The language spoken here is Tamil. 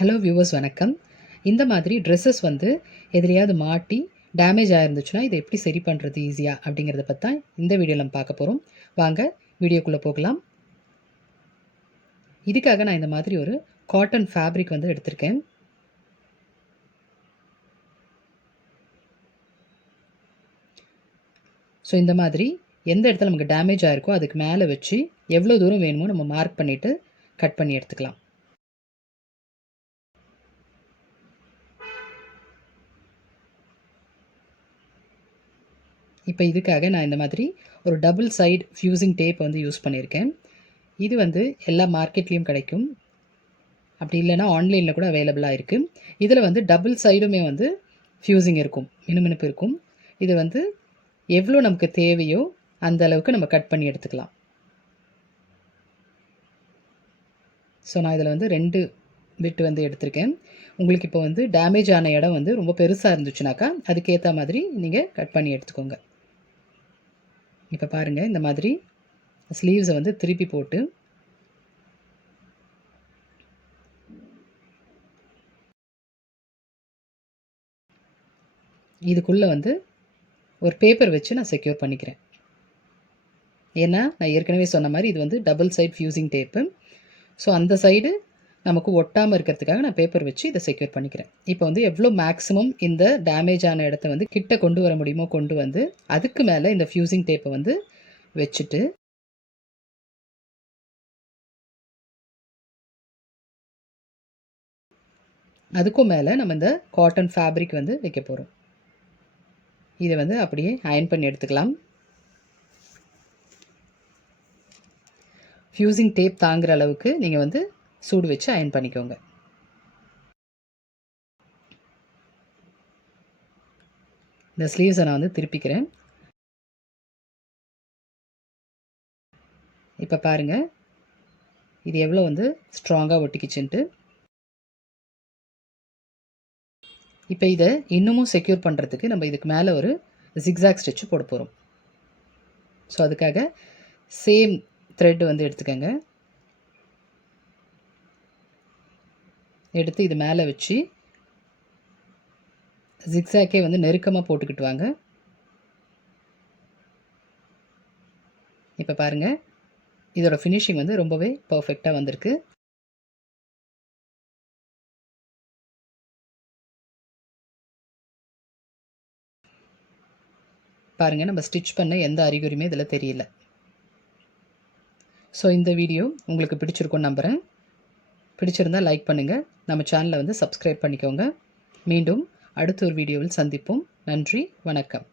ஹலோ வியூவர்ஸ் வணக்கம். இந்த மாதிரி ட்ரெஸ்ஸஸ் வந்து எதுலையாவது மாட்டி டேமேஜ் ஆயிருந்துச்சுன்னா இதை எப்படி சரி பண்ணுறது ஈஸியாக அப்படிங்கிறத பற்றி தான் இந்த வீடியோவில் நம்ம பார்க்க போகிறோம். வாங்க வீடியோக்குள்ளே போகலாம். இதுக்காக நான் இந்த மாதிரி ஒரு காட்டன் ஃபேப்ரிக் வந்து எடுத்திருக்கேன். ஸோ இந்த மாதிரி எந்த இடத்துல நமக்கு டேமேஜ் ஆகிருக்கோ அதுக்கு மேலே வச்சு எவ்வளோ தூரம் வேணுமோ நம்ம மார்க் பண்ணிவிட்டு கட் பண்ணி எடுத்துக்கலாம். இப்போ இதுக்காக நான் இந்த மாதிரி ஒரு டபுள் சைடு ஃப்யூசிங் டேப் வந்து யூஸ் பண்ணியிருக்கேன். இது வந்து எல்லா மார்க்கெட்லேயும் கிடைக்கும், அப்படி இல்லைனா ஆன்லைனில் கூட அவைலபிளாக இருக்குது. இதில் வந்து டபுள் சைடுமே வந்து ஃப்யூசிங் இருக்கும், மினுமினுப்பு இருக்கும். இது வந்து எவ்வளோ நமக்கு தேவையோ அந்த அளவுக்கு நம்ம கட் பண்ணி எடுத்துக்கலாம். ஸோ நான் இதில் வந்து 2 பிட் வந்து எடுத்திருக்கேன். உங்களுக்கு இப்போ வந்து டேமேஜ் ஆன இடம் வந்து ரொம்ப பெருசாக இருந்துச்சுனாக்கா அதுக்கேற்ற மாதிரி நீங்கள் கட் பண்ணி எடுத்துக்கோங்க. இப்போ பாருங்கள், இந்த மாதிரி ஸ்லீவ்ஸை வந்து திருப்பி போட்டு இதுக்குள்ளே வந்து ஒரு பேப்பர் வச்சு நான் செக்யூர் பண்ணிக்கிறேன். ஏன்னா நான் ஏற்கனவே சொன்ன மாதிரி இது வந்து double side fusing tape. So அந்த சைடு நமக்கு ஒட்டாமல் இருக்கிறதுக்காக நான் பேப்பர் வச்சு இதை செக்யூர் பண்ணிக்கிறேன். இப்போ வந்து எவ்வளோ மேக்ஸிமம் இந்த டேமேஜ் ஆன இடத்த வந்து கிட்ட கொண்டு வர முடியுமோ கொண்டு வந்து அதுக்கு மேலே இந்த ஃப்யூசிங் டேப்பை வந்து வச்சுட்டு அதுக்கும் மேலே நம்ம இந்த காட்டன் ஃபேப்ரிக் வந்து வைக்க போகிறோம். இதை வந்து அப்படியே அயன் பண்ணி எடுத்துக்கலாம். ஃப்யூசிங் டேப் தாங்குகிற அளவுக்கு நீங்கள் வந்து சூடு வச்சு அயன் பண்ணிக்கோங்க. இந்த ஸ்லீவ்ஸை நான் வந்து திருப்பிக்கிறேன். இப்போ பாருங்கள், இது எவ்வளோ வந்து ஸ்ட்ராங்காக ஒட்டிக்கிச்சுன்ட்டு. இப்போ இதை இன்னமும் செக்யூர் பண்ணுறதுக்கு நம்ம இதுக்கு மேலே ஒரு ஜிக்ஸாக் ஸ்டிச்சு போட போகிறோம். ஸோ அதுக்காக சேம் த்ரெட் வந்து எடுத்துக்கோங்க. எடுத்து இது மேலே வச்சு ஜிக்ஸாக்கே வந்து நெருக்கமாக போட்டுக்கிட்டு வாங்க. இப்போ பாருங்கள், இதோட ஃபினிஷிங் வந்து ரொம்பவே பர்ஃபெக்டாக வந்திருக்கு. பாருங்கள், நம்ம ஸ்டிச் பண்ண எந்த அறிகுறியுமே இதில் தெரியல. ஸோ இந்த வீடியோ உங்களுக்கு பிடிச்சிருக்கும்னு நம்புகிறேன். பிடிச்சிருந்தால் லைக் பண்ணுங்கள், நம்ம சேனலை வந்து சப்ஸ்கிரைப் பண்ணிக்கோங்க. மீண்டும் அடுத்த ஒரு வீடியோவில் சந்திப்போம். நன்றி, வணக்கம்.